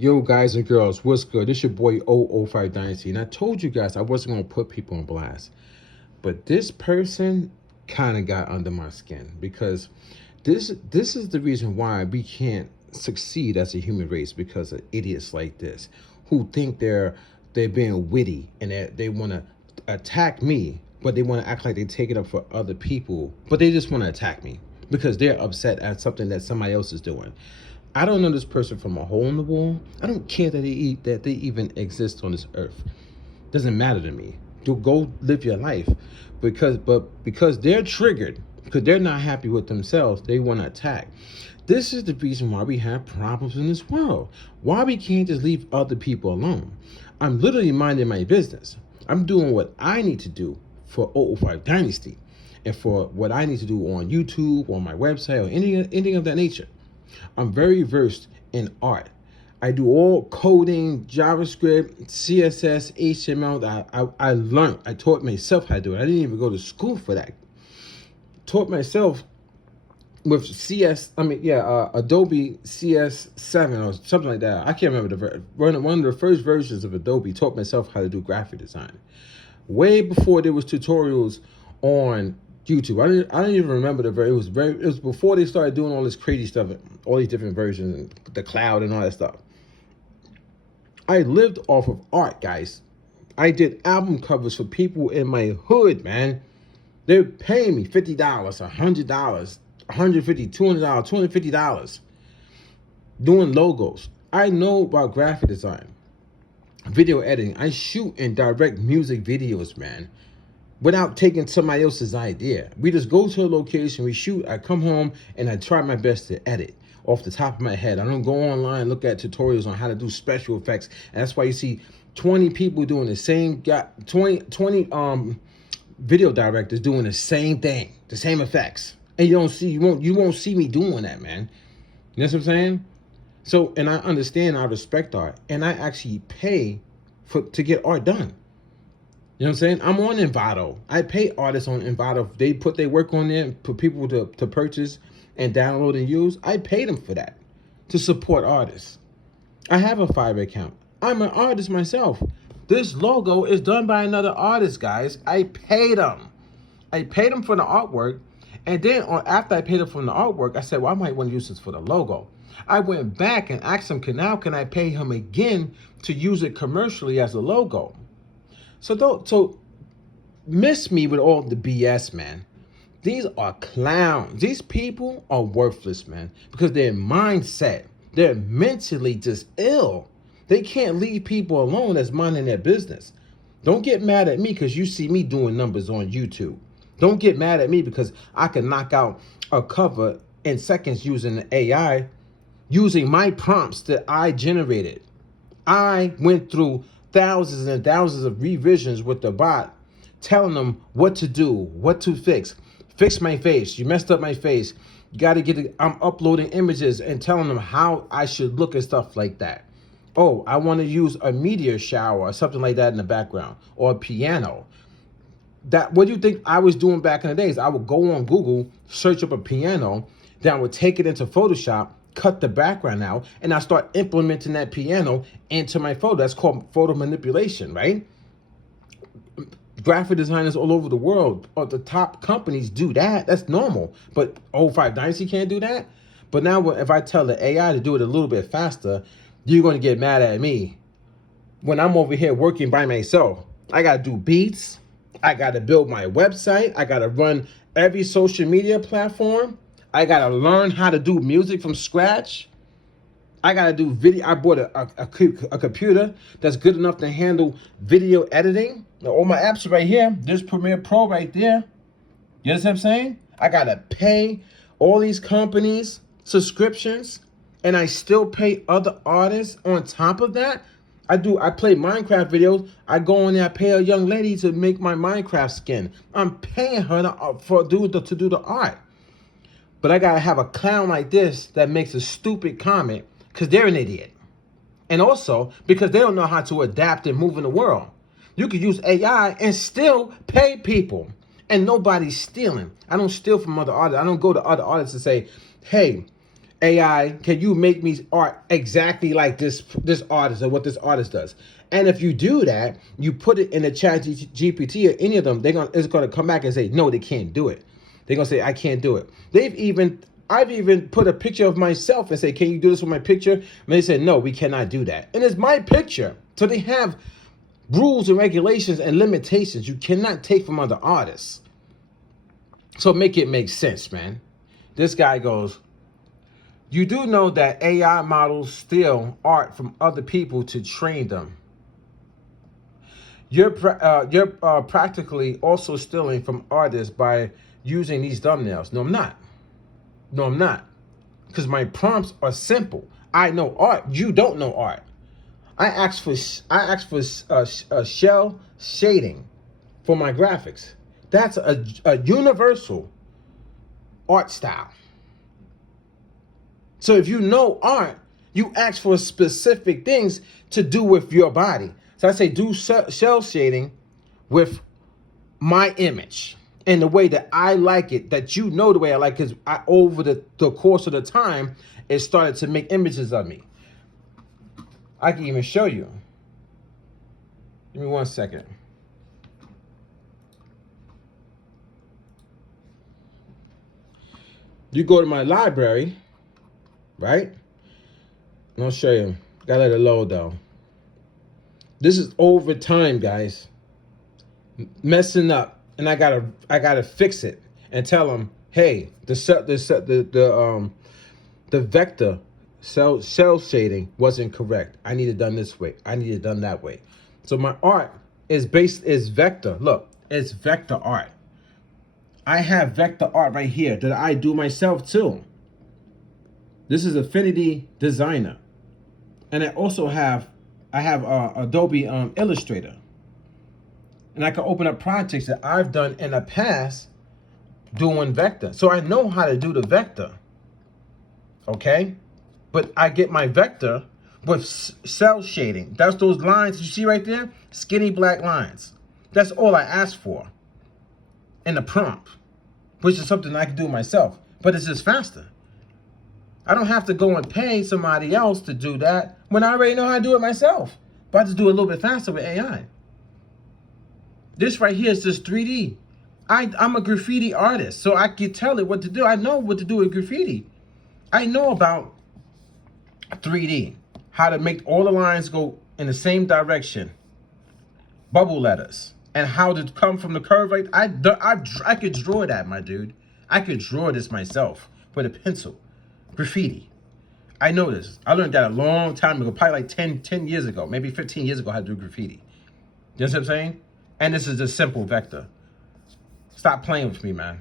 Yo, guys and girls, what's good? This your boy 005 Dynasty, and I told you guys I wasn't gonna put people on blast, but this person kind of got under my skin because this is the reason why we can't succeed as a human race because of idiots like this who think they're being witty and they want to attack me, but they want to act like they take it up for other people, but they just want to attack me because they're upset at something that somebody else is doing. I don't know this person from a hole in the wall. I don't care that they even exist on this earth. Doesn't matter to me. Do go live your life, because they're triggered, because they're not happy with themselves, they want to attack. This is the reason why we have problems in this world. Why we can't just leave other people alone. I'm literally minding my business. I'm doing what I need to do for 005 Dynasty, and for what I need to do on YouTube, on my website, or anything of that nature. I'm very versed in art. I do all coding, JavaScript, CSS, HTML. I learned. I taught myself how to do it. I didn't even go to school for that. Taught myself with Adobe CS7 or something like that. I can't remember one of the first versions of Adobe. Taught myself how to do graphic design. Way before there was tutorials on YouTube. I don't even remember it was before they started doing all this crazy stuff, all these different versions and the cloud and all that stuff. I lived off of art, guys. I did album covers for people in my hood, man. They're paying me $50, $100, $150, $200, $250 doing logos. I know about graphic design, video editing. I shoot and direct music videos, man, without taking somebody else's idea. We just go to a location, we shoot, I come home, and I try my best to edit off the top of my head. I don't go online, look at tutorials on how to do special effects. And that's why you see 20 people doing the same, 20 video directors doing the same thing, the same effects. And you won't see me doing that, man. You know what I'm saying? So, and I understand, I respect art, and I actually pay to get art done. You know what I'm saying? I'm on Envato. I pay artists on Envato. They put their work on there for people to purchase and download and use. I pay them for that, to support artists. I have a Fiverr account. I'm an artist myself. This logo is done by another artist, guys. I paid them. I paid them for the artwork. And then after I paid them for the artwork, I said, well, I might want to use this for the logo. I went back and asked him, can I pay him again to use it commercially as a logo? So miss me with all the BS, man. These are clowns. These people are worthless, man, because their mindset, they're mentally just ill. They can't leave people alone that's minding their business. Don't get mad at me because you see me doing numbers on YouTube. Don't get mad at me because I can knock out a cover in seconds using the AI, using my prompts that I generated. I went through thousands and thousands of revisions with the bot, telling them what to do, what to fix. Fix my face. You messed up my face. You got to get it. I'm uploading images and telling them how I should look and stuff like that. Oh, I want to use a meteor shower or something like that in the background, or a piano. What do you think I was doing back in the days? I would go on Google, search up a piano, then I would take it into Photoshop, cut the background out, and I start implementing that piano into my photo. That's called photo manipulation, right? Graphic designers all over the world, or the top companies, do that. That's normal. But 005 Dynasty can't do that. But now if I tell the AI to do it a little bit faster, you're going to get mad at me. When I'm over here working by myself, I got to do beats. I got to build my website. I got to run every social media platform. I got to learn how to do music from scratch. I got to do video. I bought a computer that's good enough to handle video editing. Now, all my apps are right here. There's Premiere Pro right there. You understand what I'm saying? I got to pay all these companies subscriptions, and I still pay other artists on top of that. I play Minecraft videos. I go on there, I pay a young lady to make my Minecraft skin. I'm paying her to do the art. But I gotta have a clown like this that makes a stupid comment because they're an idiot. And also because they don't know how to adapt and move in the world. You could use AI and still pay people. And nobody's stealing. I don't steal from other artists. I don't go to other artists and say, hey, AI, can you make me art exactly like this artist or what this artist does? And if you do that, you put it in the chat GPT or any of them, it's gonna come back and say, no, they can't do it. They're gonna say, I can't do it. I've even put a picture of myself and say, can you do this with my picture? And they said, no, we cannot do that. And it's my picture. So they have rules and regulations and limitations you cannot take from other artists. So make it make sense, man. This guy goes, you do know that AI models steal art from other people to train them. You're practically also stealing from artists by using these thumbnails. No, I'm not. No, I'm not. Because my prompts are simple. I know art. You don't know art. I asked for shell shading for my graphics. That's a universal art style. So if you know art, you ask for specific things to do with your body. So I say do shell shading with my image in the way that I like it, that you know the way I like it, because over the course of the time, it started to make images of me. I can even show you. Give me 1 second. You go to my library, right? And I'll show you. Gotta let it load though. This is over time, guys. Messing up, and I gotta fix it and tell them, hey, the vector cell shading wasn't correct. I need it done this way. I need it done that way. So my art is vector. Look, it's vector art. I have vector art right here that I do myself too. This is Affinity Designer, and I also have Adobe Illustrator, and I can open up projects that I've done in the past doing vector. So I know how to do the vector. Okay, but I get my vector with cell shading. That's those lines you see right there, skinny black lines. That's all I ask for in the prompt, which is something I can do myself, but it's just faster. I don't have to go and pay somebody else to do that when I already know how to do it myself. But I just do it a little bit faster with AI. This right here is just 3D. I'm a graffiti artist, so I can tell it what to do. I know what to do with graffiti. I know about 3D, how to make all the lines go in the same direction, bubble letters, and how to come from the curve. Right, I could draw that, my dude. I could draw this myself with a pencil. Graffiti. I know this. I learned that a long time ago, probably like 10 years ago, maybe 15 years ago, how to do graffiti. You know what I'm saying? And this is a simple vector. Stop playing with me, man.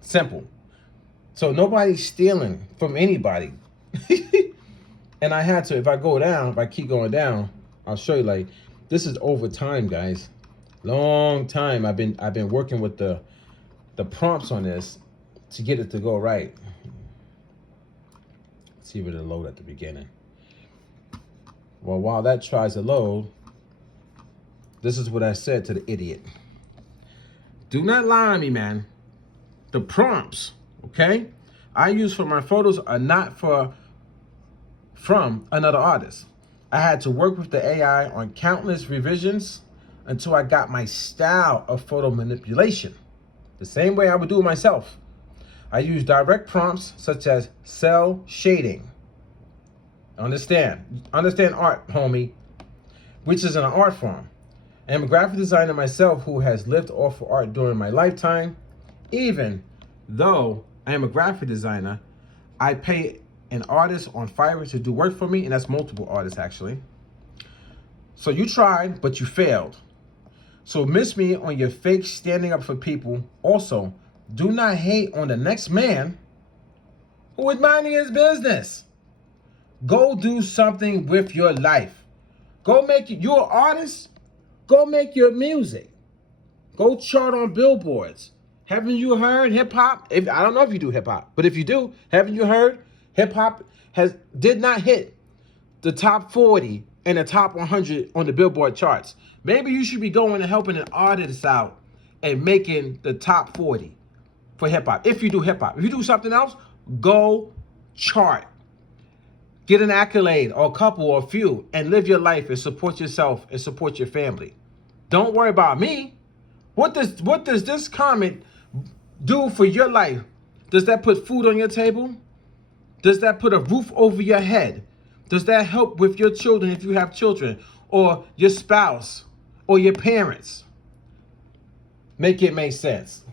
Simple. So nobody's stealing from anybody. And I had to, if I keep going down, I'll show you, like, this is over time, guys. Long time. I've been working with the prompts on this to get it to go right. See if it'll load at the beginning. Well, while that tries to load, this is what I said to the idiot. Do not lie on me, man. The prompts, okay, I use for my photos are not from another artist. I had to work with the AI on countless revisions until I got my style of photo manipulation, the same way I would do it myself. I use direct prompts such as cell shading. Understand art, homie, which is an art form. I am a graphic designer myself who has lived off of art during my lifetime. Even though I am a graphic designer, I pay an artist on Fiverr to do work for me, and that's multiple artists actually. So you tried, but you failed. So miss me on your fake standing up for people. Also, do not hate on the next man who is minding his business. Go do something with your life. Go make it. You're an artist. Go make your music. Go chart on billboards. Haven't you heard hip hop? I don't know if you do hip hop, but if you do, haven't you heard hip hop did not hit the top 40 and the top 100 on the Billboard charts? Maybe you should be going and helping an artist out and making the top 40 for hip hop. If you do hip hop, if you do something else, go chart, get an accolade or a couple or a few, and live your life and support yourself and support your family. Don't worry about me. What does this comment do for your life? Does that put food on your table? Does that put a roof over your head? Does that help with your children if you have children, or your spouse, or your parents? Make it make sense.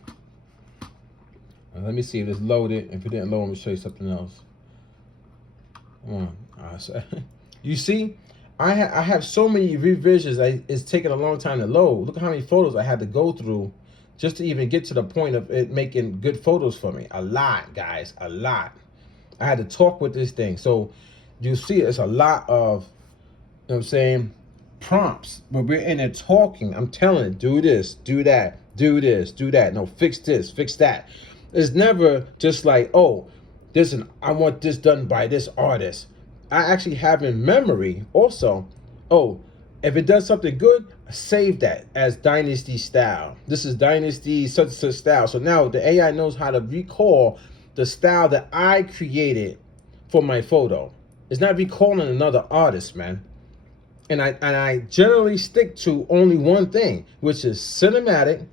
Let me see if it's loaded. If it didn't load, I'm gonna show you something else. Come on. You see, I have so many revisions. It's taking a long time to load. Look how many photos I had to go through just to even get to the point of it making good photos for me. A lot, guys, a lot. I had to talk with this thing. So you see, it's a lot of, you know what I'm saying, prompts. But we're in there talking. I'm telling it, do this, do that, do this, do that. No, fix this, fix that. It's never just like, oh, I want this done by this artist. I actually have in memory also, oh, if it does something good, save that as Dynasty style. This is Dynasty such and such style. So now the AI knows how to recall the style that I created for my photo. It's not recalling another artist, man. And I generally stick to only one thing, which is cinematic,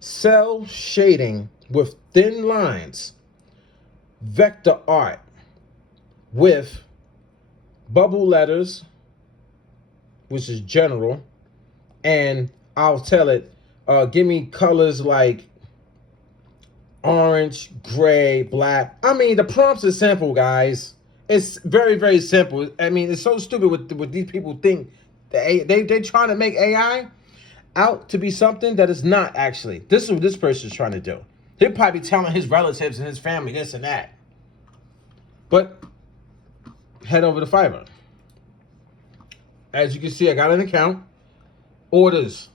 cell shading with thin lines, vector art with bubble letters, which is general, and I'll tell it, give me colors like orange, gray, black. I mean, the prompts are simple, guys. It's very, very simple. I mean, it's so stupid what these people think. They trying to make AI out to be something that is not actually. This is what this person's trying to do. He'll probably be telling his relatives and his family this and that. But head over to Fiverr. As you can see, I got an account. Orders.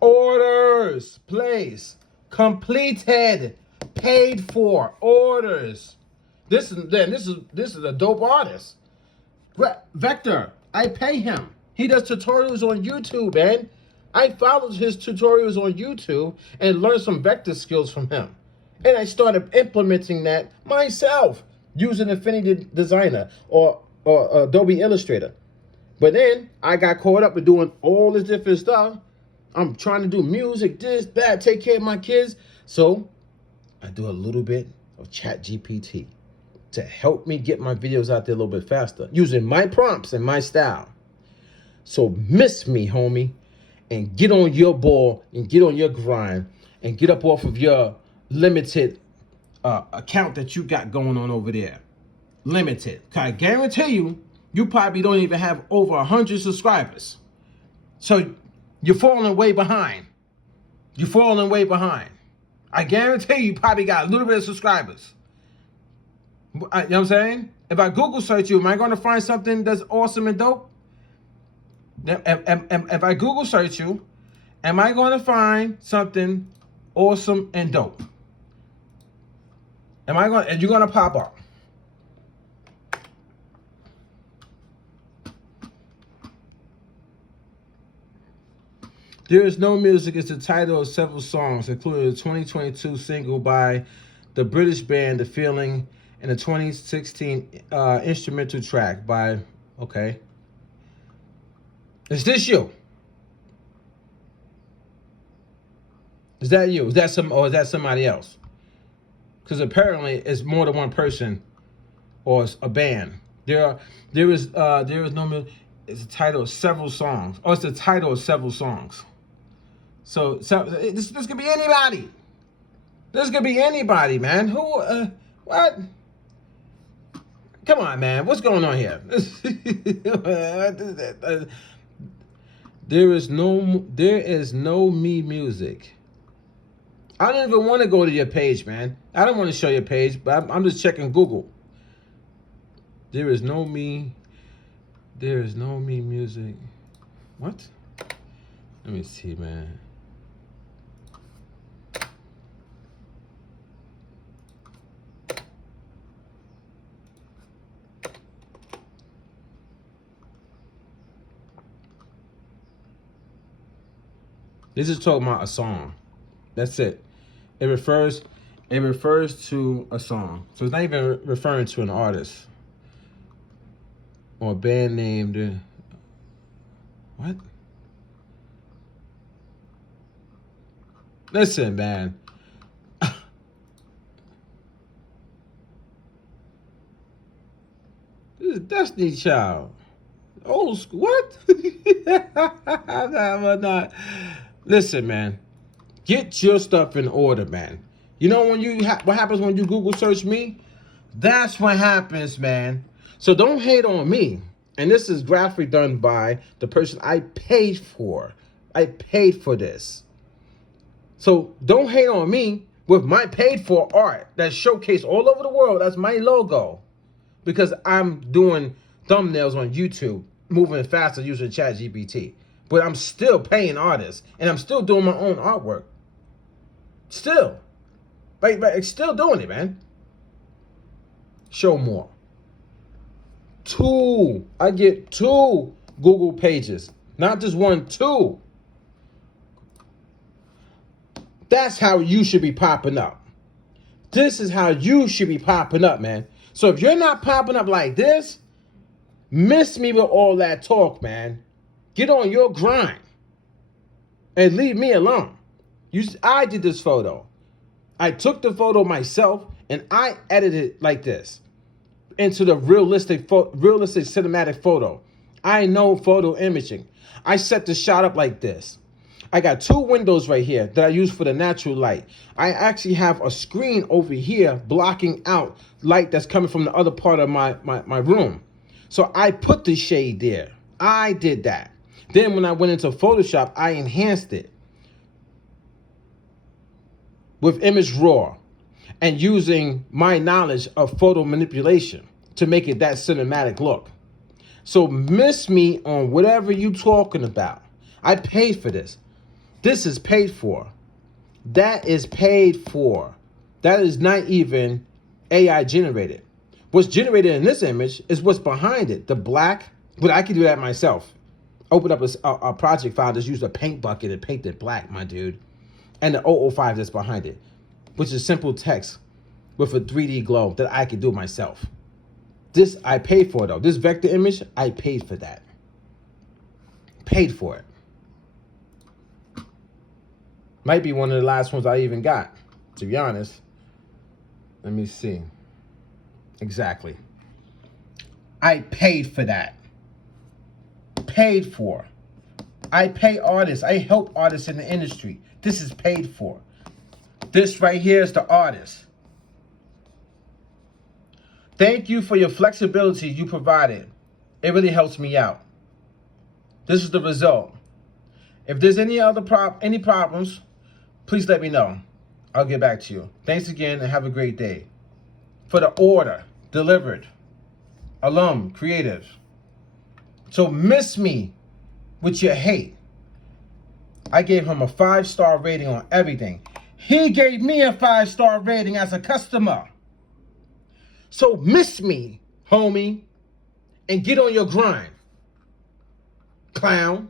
Orders. Place. Completed. Paid for. Orders. This is a dope artist. Vector. I pay him. He does tutorials on YouTube, man. I followed his tutorials on YouTube and learned some vector skills from him. And I started implementing that myself using Affinity Designer or Adobe Illustrator. But then I got caught up in doing all this different stuff. I'm trying to do music, this, that, take care of my kids. So I do a little bit of ChatGPT to help me get my videos out there a little bit faster using my prompts and my style. So miss me, homie, and get on your ball and get on your grind and get up off of your limited account that you got going on over there. Limited. I guarantee you probably don't even have over 100 subscribers. So you're falling way behind. You're falling way behind. I guarantee you probably got a little bit of subscribers. You know what I'm saying? If I Google search you, am I going to find something that's awesome and dope? If I Google search you, am I going to find something awesome and dope? And you're going to pop up? There Is No Music is the title of several songs, including the 2022 single by the British band The Feeling and the 2016 instrumental track by, okay. Is this you? Is that you? Is that is that somebody else? Because apparently it's more than one person or a band. There is no music. It's the title of several songs. Or it's the title of several songs. So this could be anybody. This could be anybody, man. Who? What? Come on, man. What's going on here? There is no me music. I don't even want to go to your page, man. I don't want to show your page, but I'm just checking Google. There is no me music. What? Let me see, man. This is talking about a song. That's it. It refers, It refers to a song. So it's not even referring to an artist or a band named. What? Listen, man. This is Destiny Child. Old school. What? Nah, not. Listen, man. Get your stuff in order, man. You know when what happens when you Google search me? That's what happens, man. So don't hate on me. And this is graphic done by the person I paid for. I paid for this. So don't hate on me with my paid for art that's showcased all over the world. That's my logo. Because I'm doing thumbnails on YouTube, moving faster using ChatGPT. But I'm still paying artists. And I'm still doing my own artwork. Still. Right, still doing it, man. Show more. I get 2 Google pages. Not just 1, 2. That's how you should be popping up. This is how you should be popping up, man. So if you're not popping up like this, miss me with all that talk, man. Get on your grind. And leave me alone. I did this photo. I took the photo myself and I edited it like this into the realistic cinematic photo. I know photo imaging. I set the shot up like this. I got 2 windows right here that I use for the natural light. I actually have a screen over here blocking out light that's coming from the other part of my room. So I put the shade there. I did that. Then when I went into Photoshop, I enhanced it with Image Raw and using my knowledge of photo manipulation to make it that cinematic look. So miss me on whatever you talking about. I paid for this. This is paid for. That is paid for. That is not even AI generated. What's generated in this image is what's behind it. The black, but I can do that myself. Open up a project file, just use a paint bucket and paint it black, my dude. And the 005 that's behind it, which is simple text with a 3D glow that I can do myself. This I paid for, though. This vector image, I paid for that. Paid for it. Might be one of the last ones I even got, to be honest. Let me see. Exactly. I paid for that. Paid for. I pay artists. I help artists in the industry. This is paid for. This right here is the artist. Thank you for your flexibility you provided. It really helps me out. This is the result. If there's any problems, please let me know. I'll get back to you. Thanks again and have a great day. For the order, delivered. Alum, creative. So miss me with your hate. I gave him a 5-star rating on everything. He gave me a 5-star rating as a customer. So miss me, homie, and get on your grind, clown.